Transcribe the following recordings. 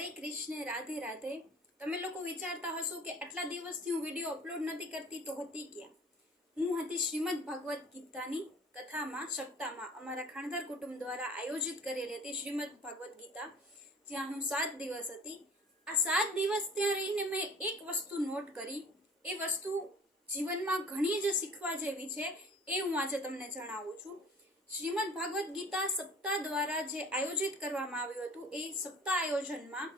હરે કૃષ્ણ, રાધે રાધે. તમે લોકો વિચારતા હશો કે આટલા દિવસથી હું વિડીયો અપલોડ નથી કરતી તો હતી ક્યાં? હું હતી શ્રીમદ ભાગવત ગીતાની કથામાં, સપ્તાહમાં અમારા ખાણદાર કુટુંબ દ્વારા આયોજિત કરેલી હતી શ્રીમદ ભાગવત ગીતા, જ્યાં હું 7 દિવસ હતી. આ 7 દિવસ ત્યાં રહીને મેં એક વસ્તુ નોટ કરી. એ વસ્તુ જીવનમાં ઘણી જ શીખવા જેવી છે, એ હું આજે તમને જણાવું છું. શ્રીમદ ભાગવત ગીતા સપ્તાહ દ્વારા જે આયોજિત કરવામાં આવ્યું હતું, એ સપ્તાહ આયોજનમાં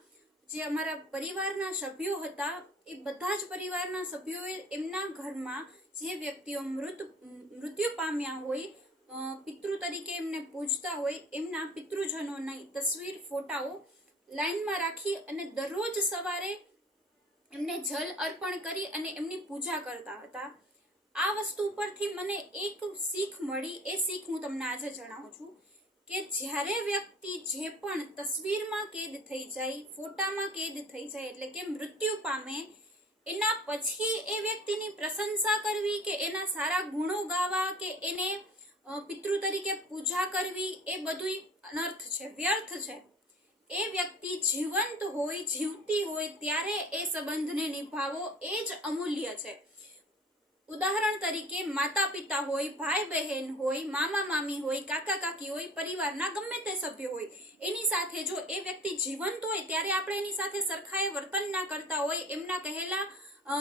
જે અમારા પરિવારના સભ્યો હતા, એ બધા જ પરિવારના સભ્યોએ એમના ઘરમાં જે વ્યક્તિઓ મૃત્યુ પામ્યા હોય, પિતૃ તરીકે એમને પૂજતા હોય, એમના પિતૃજનોની તસવીર, ફોટાઓ લાઈનમાં રાખી અને દરરોજ સવારે એમને જલ અર્પણ કરી અને એમની પૂજા કરતા હતા. આ વસ્તુ પરથી મને એક શીખ મળી. એ શીખ હું તમને આજે જણાવું છું કે જ્યારે વ્યક્તિ જે પણ તસવીરમાં કેદ થઈ જાય, ફોટામાં કેદ થઈ જાય, એટલે કે મૃત્યુ પામે, એના પછી એ વ્યક્તિની પ્રશંસા કરવી કે એના સારા ગુણો ગાવા કે એને પિતૃ તરીકે પૂજા કરવી, એ બધું અનર્થ છે, વ્યર્થ છે. એ વ્યક્તિ જીવંત હોય, જીવતી હોય ત્યારે એ સંબંધને નિભાવો, એ જ અમૂલ્ય છે. ઉદાહરણ તરીકે માતા પિતા હોય, ભાઈ બહેન હોય, મામા મામી હોય, કાકા કાકી હોય, પરિવારના ગમે તે સભ્ય હોય, એની સાથે જો એ વ્યક્તિ જીવંત હોય ત્યારે આપણે એની સાથે સરખાએ વર્તન ના કરતા હોય, એમના કહેલા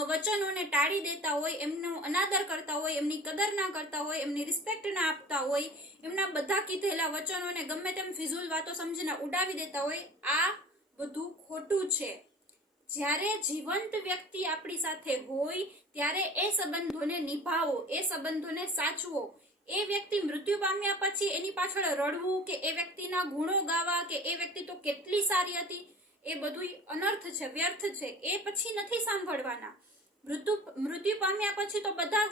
વચનોને ટાળી દેતા હોય, એમનો અનાદર કરતા હોય, એમની કદર ના કરતા હોય, એમની રિસ્પેક્ટ ના આપતા હોય, એમના બધા કીધેલા વચનોને ગમે તેમ ફિઝૂલ વાતો સમજીને ઉડાવી દેતા હોય, આ બધું ખોટું છે. જ્યારે જીવંત વ્યક્તિ આપણી સાથે હોય ત્યારે એ સંબંધોને નિભાવો, એ સંબંધોને સાચવો. એ વ્યક્તિ મૃત્યુ પામ્યા પછી એની પાછળ રડવું કે એ વ્યક્તિના ગુણો ગાવા કે એ વ્યક્તિ તો કેટલી સારી હતી, એ બધું અનર્થ છે, વ્યર્થ છે. એ પછી નથી સાંભળવાના. મૃત્યુ પામ્યા પછી તો બધા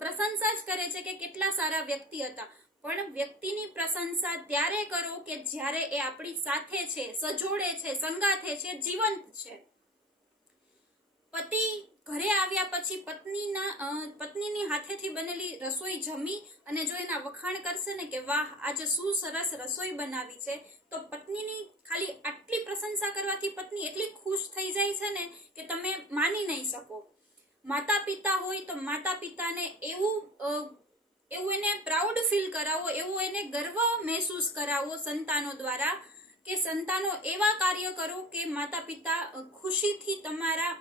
પ્રશંસા જ કરે છે કે કેટલા સારા વ્યક્તિ હતા, પણ વ્યક્તિની પ્રશંસા ત્યારે કરો કે જ્યારે એ આપણી સાથે છે, સજોડે છે, સંગાથે છે, જીવંત છે. પતિ ઘરે આવ્યા પછી પત્નીની હાથેથી બનેલી રસોઈ જમી અને જો એના વખાણ કરશે ને કે વાહ, આજે શું સરસ રસોઈ બનાવી છે, તો પત્નીની ખાલી આટલી પ્રશંસા કરવાથી પત્ની એટલી ખુશ થઈ જાય છે ને કે તમે માની નહીં શકો. માતા પિતા હોય તો માતા પિતાને એવું એને પ્રાઉડ ફીલ કરાવો, એવું એને ગર્વ મહેસૂસ કરાવો સંતાનો દ્વારા, કે સંતાનો એવા કાર્ય કરો કે માતા પિતા ખુશીથી તમારા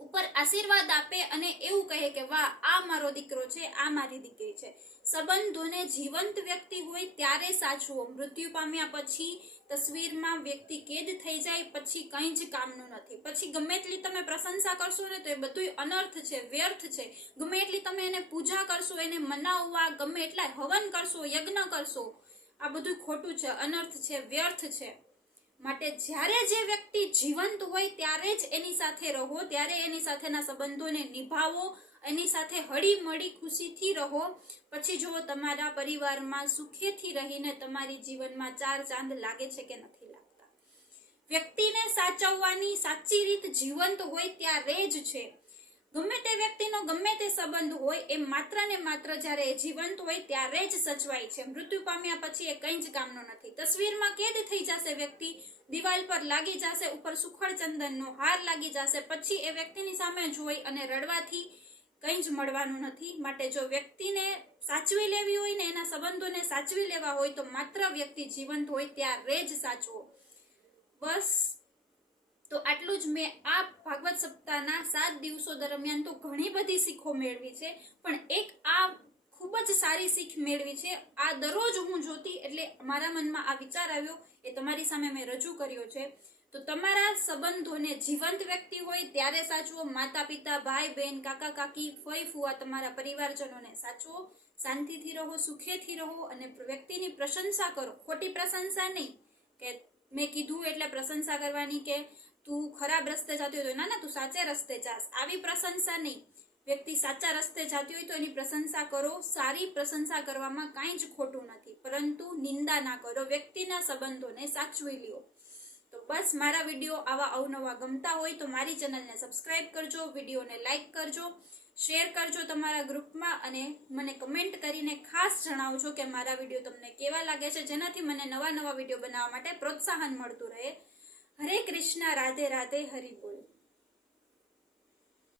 ઉપર આશીર્વાદ આપે અને એવું કહે કે વાહ, આ મારો દીકરો છે, આ મારી દીકરી છે. સંબંધોને જીવંત વ્યક્તિ હોય ત્યારે સાચવો. મૃત્યુ પામ્યા પછી તસવીરમાં વ્યક્તિ કેદ થઈ જાય પછી કંઈ જ કામનું નથી. પછી ગમે એટલી તમે પ્રશંસા કરશો ને તો એ બધું અનર્થ છે, વ્યર્થ છે. ગમે એટલી તમે એને પૂજા કરશો, એને મનાવવા ગમે એટલા હવન કરશો, યજ્ઞ કરશો, આ બધું ખોટું છે, અનર્થ છે, વ્યર્થ છે. માટે જ્યારે જે વ્યક્તિ જીવંત હોય ત્યારે જ એની સાથે રહો, ત્યારે એની સાથેના સંબંધોને નિભાવો, એની સાથે હળી મળી ખુશીથી રહો. પછી જો તમારા પરિવારમાં સુખેથી રહીને તમારી જીવનમાં 4 ચાંદ લાગે છે કે નથી લાગતા. વ્યક્તિને સાચવવાની સાચી રીત જીવંત હોય ત્યારે જ છે. ગમે તે વ્યક્તિનો ગમે તે સંબંધ હોય, એ માત્ર ને માત્ર જ્યારે એ જીવંત હોય ત્યારે જ સચવાય છે. મૃત્યુ પામ્યા પછી એ કંઈ જ કામનો નથી. તસવીરમાં કેદ થઈ જશે વ્યક્તિ, દિવાલ પર લાગી જશે, ઉપર સુખડ ચંદનનો હાર લાગી જશે, પછી એ વ્યક્તિની સામે જોઈ અને રડવાથી કંઈ જ મળવાનું નથી. માટે જો વ્યક્તિને સાચવી લેવી હોય ને, એના સંબંધોને સાચવી લેવા હોય તો માત્ર વ્યક્તિ જીવંત હોય ત્યારે જ સાચવો. બસ, તો આટલું જ. મેં આ ભાગવત સપ્તાહના 7 દિવસો દરમિયાન તો ઘણી બધી શીખો મેળવી છે, પણ એક આ ખૂબ જ સારી શીખ મેળવી છે. આ દરરોજ હું જોતી એટલે મારા મનમાં આ વિચાર આવ્યો, એ તમારી સામે મેં રજૂ કર્યો છે. તો તમારા સંબંધોને જીવંત વ્યક્તિ હોય ત્યારે સાચવો. માતા પિતા, ભાઈ બહેન, કાકા કાકી, ફઈ ફુવા, તમારા પરિવારજનોને સાચવો. શાંતિથી રહો, સુખેથી રહો અને વ્યક્તિની પ્રશંસા કરો. ખોટી પ્રશંસા નહીં કે મેં કીધું એટલે પ્રશંસા કરવાની, કે તું ખરાબ રસ્તે જતી હોય તો ના તું સાચે રસ્તે જાસ, આવી પ્રશંસા નહીં. વ્યક્તિ સાચા રસ્તે જતી હોય તો એની પ્રશંસા કરો. સારી પ્રશંસા કરવામાં કાંઈ જ ખોટું નથી, પરંતુ નિંદા ના કરો. વ્યક્તિના સંબંધોને સાચવી લ્યો. તો બસ, મારા વિડીયો આવા અવનવા ગમતા હોય તો મારી ચેનલને સબસ્ક્રાઇબ કરજો, વિડીયોને લાઈક કરજો, શેર કરજો તમારા ગ્રુપમાં અને મને કમેન્ટ કરીને ખાસ જણાવજો કે મારા વિડીયો તમને કેવા લાગે છે, જેનાથી મને નવા વિડીયો બનાવવા માટે પ્રોત્સાહન મળતું રહે. હરે કૃષ્ણ. કૃષ્ણ, રાધે રાધે, હરિ બોલ.